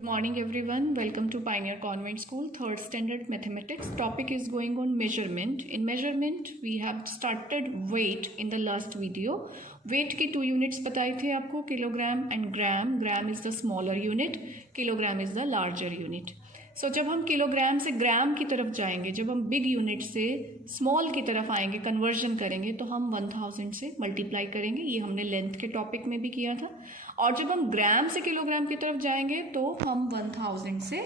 Good morning everyone. Welcome to Pioneer Convent School, 3rd Standard Mathematics. Topic is going on measurement. In measurement, we have started weight in the last video. Weight के 2 units बताए थे आपको, kilogram and gram. Gram is the smaller unit, kilogram is the larger unit. So जब हम kilogram से ग्राम की तरफ जाएंगे, जब हम बिग यूनिट से स्मॉल की तरफ आएंगे, कन्वर्जन करेंगे, तो हम 1000 से मल्टीप्लाई करेंगे. ये हमने लेंथ के टॉपिक में भी किया था. और जब हम ग्राम से किलोग्राम की तरफ जाएंगे तो हम 1000 से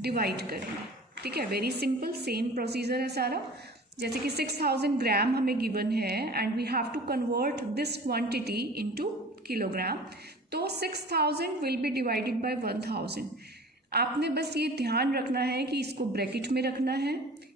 डिवाइड करेंगे. ठीक है, वेरी सिंपल, सेम प्रोसीजर है सारा. जैसे कि 6000 ग्राम हमें गिवन है and we have to convert this quantity into kilogram. तो 6000 विल बी डिवाइडेड बाय 1000. आपने बस ये ध्यान रखना है कि इसको ब्रैकेट में रखना है.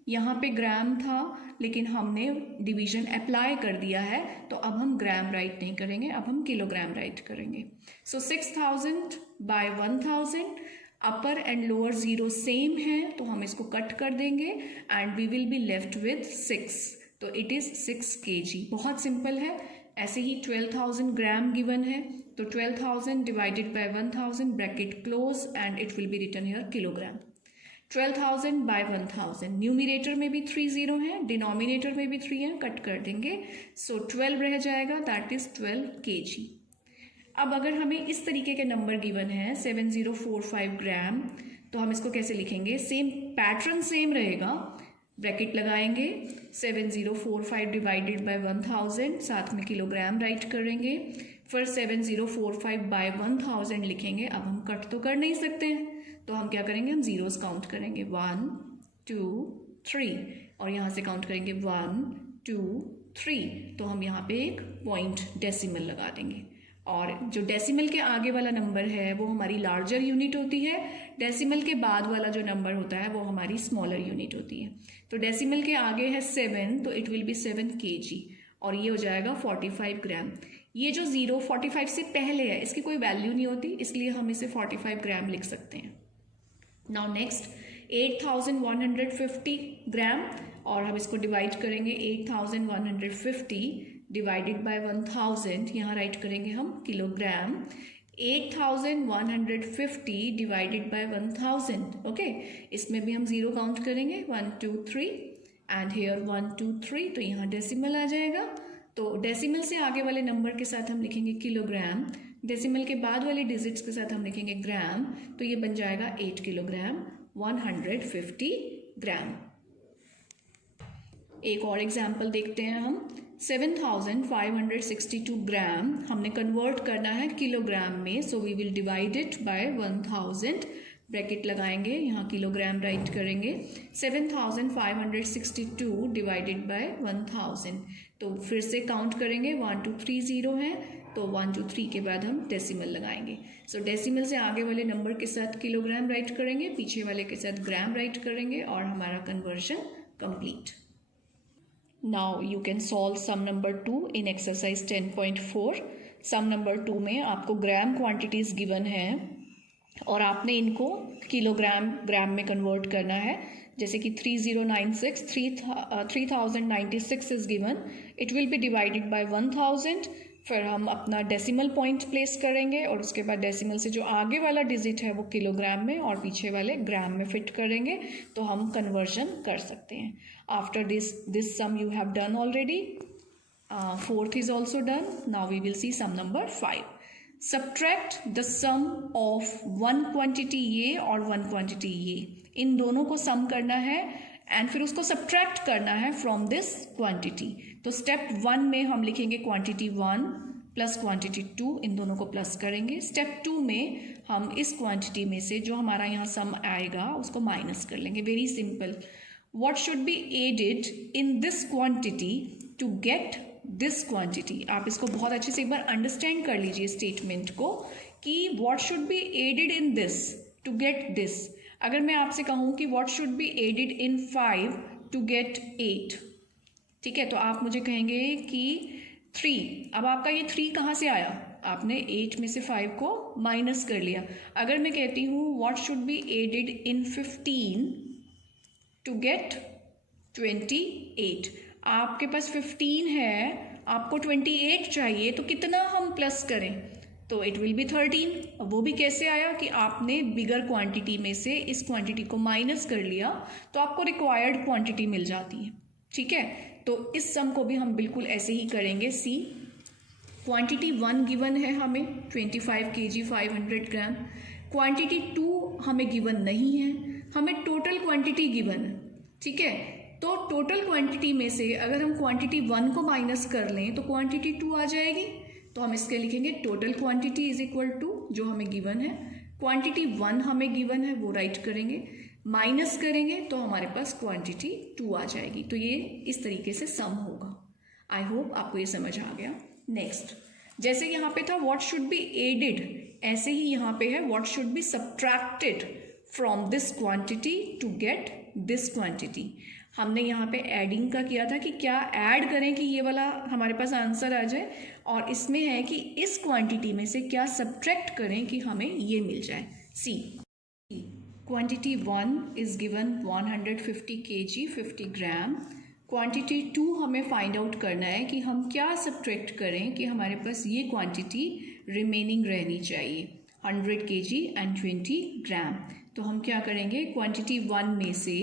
यहाँ पे ग्राम था लेकिन हमने डिवीजन अप्लाई कर दिया है, तो अब हम ग्राम राइट नहीं करेंगे, अब हम किलोग्राम राइट करेंगे. So 6000 by 1000, upper and lower zero same है तो हम इसको कट कर देंगे and we will be left with 6. तो इट इज 6 kg. बहुत सिंपल है. ऐसे ही 12000 ग्राम गिवन है, तो 12000 divided by 1000 bracket close and it will be written here kilogram. 12000 by 1000. Numerator में भी 3 0 है, डिनोमिनेटर में भी 3 है, कट कर देंगे. सो 12 रह जाएगा, दैट इज 12 kg. अब अगर हमें इस तरीके के नंबर गिवन है 7045 ग्राम, तो हम इसको कैसे लिखेंगे? सेम पैटर्न सेम रहेगा. ब्रैकेट लगाएंगे, 7045 डिवाइडेड बाय 1000, साथ में किलोग्राम राइट करेंगे. फिर 7045 बाय 1000 लिखेंगे. अब हम कट तो कर नहीं सकते हैं, तो हम क्या करेंगे? हम जीरोस काउंट करेंगे, 1 2 3, और यहाँ से काउंट करेंगे 1 2 3. तो हम यहाँ पे एक पॉइंट डेसिमल लगा देंगे. और जो डेसिमल के आगे वाला नंबर है वो हमारी लार्जर यूनिट होती है. डेसिमल के बाद वाला जो नंबर होता है वो हमारी स्मॉलर यूनिट होती है. तो डेसिमल के आगे है 7, तो इट विल बी 7 kg, और ये हो जाएगा 45 ग्राम. ये जो 0 45 से पहले है इसकी कोई वैल्यू नहीं होती, इसलिए हम इसे 45 ग्राम लिख सकते हैं. नाउ नेक्स्ट 8150 ग्राम, और हम इसको डिवाइड करेंगे. 8150 डिवाइडेड बाय 1000, यहाँ राइट करेंगे हम किलोग्राम. 8150 divided by 1000. ओके, इसमें भी हम जीरो काउंट करेंगे, 1 2 3 एंड हेयर 1 2 3. तो यहाँ डेसिमल आ जाएगा. तो डेसिमल से आगे वाले नंबर के साथ हम लिखेंगे किलोग्राम, डेसिमल के बाद वाले डिजिट्स के साथ हम लिखेंगे ग्राम. तो ये बन जाएगा 8 किलोग्राम 150 ग्राम. एक और एग्जाम्पल देखते हैं हम. 7562 ग्राम हमने कन्वर्ट करना है किलोग्राम में, so we will divide it by 1000. Bracket लगाएंगे, यहाँ किलोग्राम राइट करेंगे. 7562 डिवाइडेड बाय 1000. तो फिर से काउंट करेंगे, 1 2 3 0 है, तो 1 2 3 के बाद हम डेसिमल लगाएंगे. सो डेसिमल से आगे वाले नंबर के साथ किलोग्राम राइट करेंगे, पीछे वाले के साथ ग्राम राइट करेंगे, और हमारा conversion complete. Now you can solve sum number 2 in exercise 10.4. sum number 2 में आपको ग्राम क्वांटिटीज गिवन है और आपने इनको किलोग्राम ग्राम में कन्वर्ट करना है. जैसे कि 3096 3096 is given, it will B divided by 1000. फिर हम अपना डेसिमल पॉइंट प्लेस करेंगे और उसके बाद डेसिमल से जो आगे वाला डिजिट है वो किलोग्राम में और पीछे वाले ग्राम में फिट करेंगे, तो हम कन्वर्जन कर सकते हैं. After this sum you have done already. Fourth is also done. Now we will see sum number 5. Subtract the sum of one quantity A और one quantity A. इन दोनों को सम करना है एंड फिर उसको सब्ट्रैक्ट करना है फ्रॉम दिस क्वांटिटी. तो स्टेप 1 में हम लिखेंगे क्वांटिटी 1 प्लस क्वांटिटी 2, इन दोनों को प्लस करेंगे. स्टेप 2 में हम इस क्वांटिटी में से जो हमारा यहाँ सम आएगा उसको माइनस कर लेंगे. Very simple. What should be added in this quantity to get this quantity? आप इसको बहुत अच्छे से एक बार अंडरस्टैंड कर लीजिए स्टेटमेंट को कि what should be added in this to get this. अगर मैं आपसे कहूँ कि what should be added in 5 to get 8, ठीक है, तो आप मुझे कहेंगे कि 3. अब आपका ये 3 कहाँ से आया? आपने 8 में से 5 को माइनस कर लिया. अगर मैं कहती हूँ what should be added in 15 to get 28, आपके पास 15 है, आपको 28 चाहिए, तो कितना हम प्लस करें? तो इट विल बी 13। अब वो भी कैसे आया कि आपने बिगर क्वांटिटी में से इस क्वांटिटी को माइनस कर लिया तो आपको रिक्वायर्ड क्वांटिटी मिल जाती है। ठीक है, तो इस सम को भी हम बिल्कुल ऐसे ही करेंगे। सी, क्वांटिटी 1 गिवन है हमें 25 kg 500 ग्राम, क्वांटिटी 2 हमें गिवन नहीं है, हमें टोटल क्वांटिटी गिवन है। ठीक है, तो टोटल क्वांटिटी में से अगर हम क्वांटिटी 1 को माइनस कर लें तो क्वांटिटी 2 आ जाएगी। तो हम इसके लिखेंगे total quantity is equal to जो हमें गिवन है, क्वांटिटी 1 हमें गिवन है वो राइट करेंगे, माइनस करेंगे तो हमारे पास क्वांटिटी 2 आ जाएगी। तो ये इस तरीके से सम होगा। आई होप आपको ये समझ आ गया। नेक्स्ट, जैसे यहाँ पे था व्हाट शुड बी एडेड, ऐसे ही यहाँ पे है what should be subtracted from this quantity to get this quantity. हमने यहाँ पे एडिंग का किया था कि क्या ऐड करें कि ये वाला हमारे पास आंसर आ जाए, और इसमें है कि इस क्वांटिटी में से क्या सब्ट्रैक्ट करें कि हमें ये मिल जाए। See, quantity 1 is given 150 kg 50 gram, quantity 2 हमें फाइंड आउट करना है कि हम क्या सब्ट्रैक्ट करें कि हमारे पास ये क्वांटिटी रिमेनिंग रहनी चाहिए 100 kg एंड 20 ग्राम। तो हम क्या करेंगे, क्वांटिटी 1 में से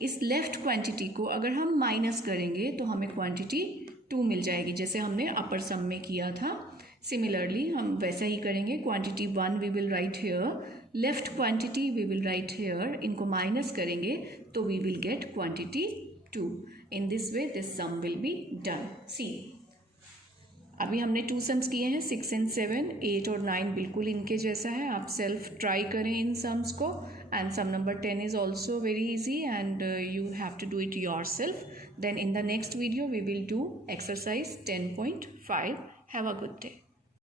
इस लेफ्ट क्वांटिटी को अगर हम माइनस करेंगे तो हमें क्वांटिटी 2 मिल जाएगी, जैसे हमने अपर सम में किया था। सिमिलरली हम वैसा ही करेंगे, quantity 1 we will write here, left quantity we will write here, इनको माइनस करेंगे तो we will get quantity 2। In this way this sum will be done. See, अभी हमने 2 सम्स किए हैं 6 and 7, 8 और 9 बिल्कुल इनके जैसा है। आप सेल्फ ट्राई करें इन सम्स को, and sum number 10 is also very easy and you have to do it yourself. Then in the next video we will do exercise 10.5. Have a good day.